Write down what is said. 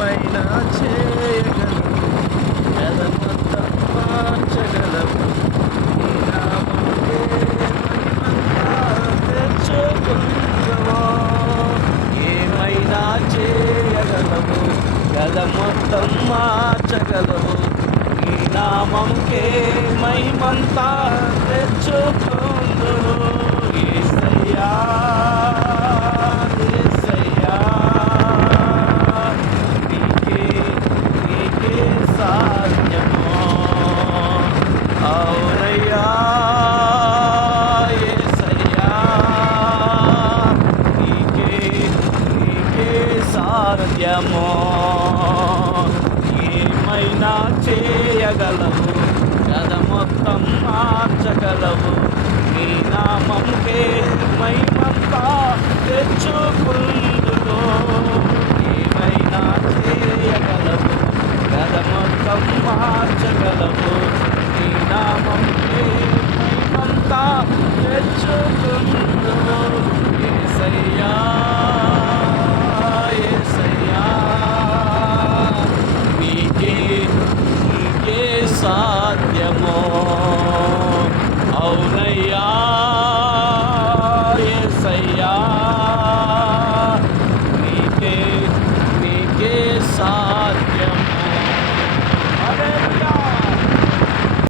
ఏమైనా చేయగలవు, ఎదమంతా మార్చగలవు. నీ నామముకే మహిమంతా తెచ్చుకుందువో. ఏమైనా చేయగలవు, గద మొత్తం మార్చగలవు. నీ నామముకే మహిమంతా తెచ్చుకుందును. యేసయ్యా యేసయ్యా, నీకే నీకే సాధ్యము. అవునయ్యా యేసయ్యా, నీకే నీకే సాధ్యము. ఏమైనా చేయగలవు, కథ మొత్తం మార్చగలవు. నీ నామంకే మహిమంతా తెచ్చుకుందును. ఏమైనా చేయగలవు, కథ మొత్తం మార్చగలవు. నీ నామంకే మహిమంతా తెచ్చుకుందును. యేసయ్యా